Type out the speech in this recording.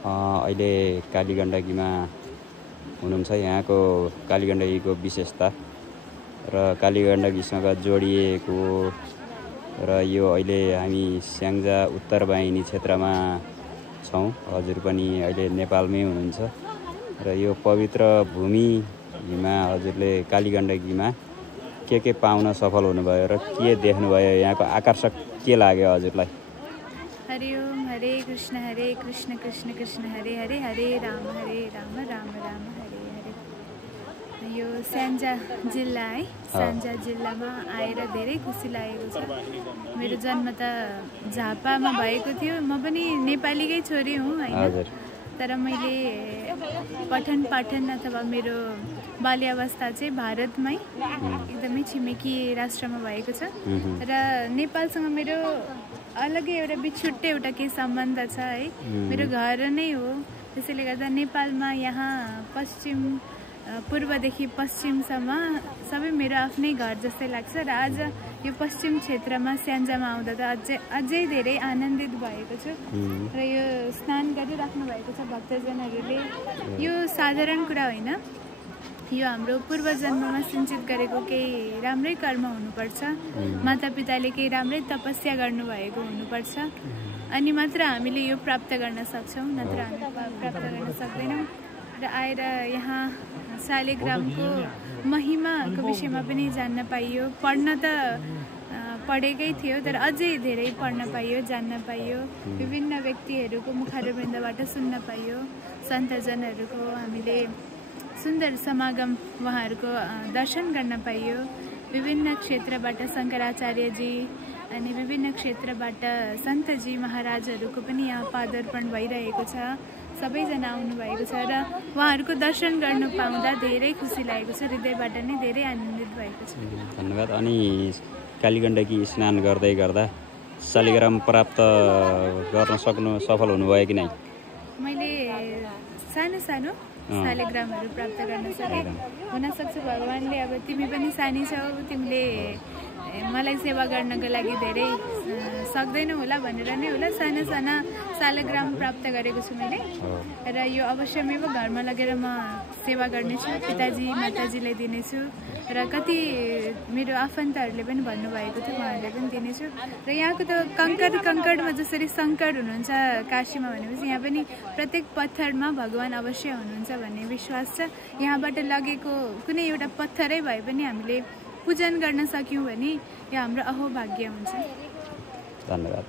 अहिले कालीगण्डकीमा हुनुहुन्छ। यहाँको कालीगण्डकीको विशेषता र कालीगण्डकीसँग जोडिएको र यो अहिले हामी स्याङ्जा उत्तर वाहिनी क्षेत्रमा छौँ। हजुर पनि अहिले नेपालमै हुनुहुन्छ र यो पवित्र भूमिमा हजुरले कालीगण्डकीमा के पाउन सफल हुनुभयो र के देख्नुभयो? यहाँको आकर्षक के लाग्यो हजुरलाई? हरि ओम, हरे कृष्ण कृष्ण कृष्ण हरे हरे, हरे राम राम राम हरे हरे। यो स्याङ्जा जिल्ला है, स्याङ्जा जिल्लामा आएर धेरै खुसी लागेको छ। मेरो जन्म त झापामा भएको थियो। म पनि नेपालीकै छोरी हुँ होइन, तर मैले पठन पाठन अथवा मेरो बाल्यावस्था चाहिँ भारतमै एकदमै छिमेकी राष्ट्रमा भएको छ र नेपालसँग मेरो अलग्गै एउटा बिछुट्टै एउटा केही सम्बन्ध छ है। मेरो घर नै हो, त्यसैले गर्दा नेपालमा यहाँ पूर्वदेखि पश्चिमसम्म सबै मेरो आफ्नै घर जस्तै लाग्छ र आज यो पश्चिम क्षेत्रमा स्याङ्जामा आउँदा त अझै धेरै आनन्दित भएको छु र यो स्नान गरिराख्नु भएको छ भक्तजनहरूले। यो साधारण कुरा होइन, यो हाम्रो पूर्वजन्ममा सिन्चित गरेको केही राम्रै कर्म हुनुपर्छ। मातापिताले केही राम्रै तपस्या गर्नुभएको हुनुपर्छ, अनि मात्र हामीले यो प्राप्त गर्न सक्छौँ, नत्र हामी प्राप्त गर्न सक्दैनौँ। र आएर यहाँ शालिग्रामको महिमाको विषयमा पनि जान्न पाइयो। पढ्न त पढेकै थियो, तर अझै धेरै पढ्न पाइयो, जान्न पाइयो। विभिन्न व्यक्तिहरूको मुखारविन्दबाट सुन्न पाइयो, सन्तजनहरूको हामीले सुन्दर समागम उहाँहरूको दर्शन गर्न पाइयो। विभिन्न क्षेत्रबाट शङ्कराचार्यजी अनि विभिन्न क्षेत्रबाट सन्तजी महाराजहरूको पनि यहाँ पादर्पण भइरहेको छ। सबैजना आउनुभएको छ र उहाँहरूको दर्शन गर्न पाउँदा धेरै खुसी लागेको छ, हृदयबाट नै धेरै आनन्दित भएको छ। धन्यवाद। अनि कालीगण्डकी स्नान गर्दै गर्दा शालिग्राम प्राप्त गर्न सफल हुनुभयो कि नै? मैले सानो सानो शालिग्रामहरू प्राप्त गर्न सकेँ। हुनसक्छ भगवान्ले अब तिमी पनि सानी छौ, तिमीले मलाई सेवा गर्नको लागि धेरै सक्दैनौ होला भनेर नै होला साना साना शालिग्राम प्राप्त गरेको छु मैले। र यो अवश्यमेव घरमा लगेर म सेवा गर्नेछु, पिताजी माताजीलाई दिनेछु र कति मेरो आफन्तहरूले पनि भन्नुभएको थियो, उहाँहरूले पनि दिनेछु। र यहाँको त कङ्कडमा जसरी शङ्कर हुनुहुन्छ काशीमा भनेपछि यहाँ पनि प्रत्येक पत्थरमा भगवान् अवश्य हुनुहुन्छ भन्ने विश्वास छ। यहाँबाट लगेको कुनै एउटा पत्थरै भए पनि हामीले पूजन गर्न सक्यौँ भने यो हाम्रो अहोभाग्य हुन्छ। धन्यवाद।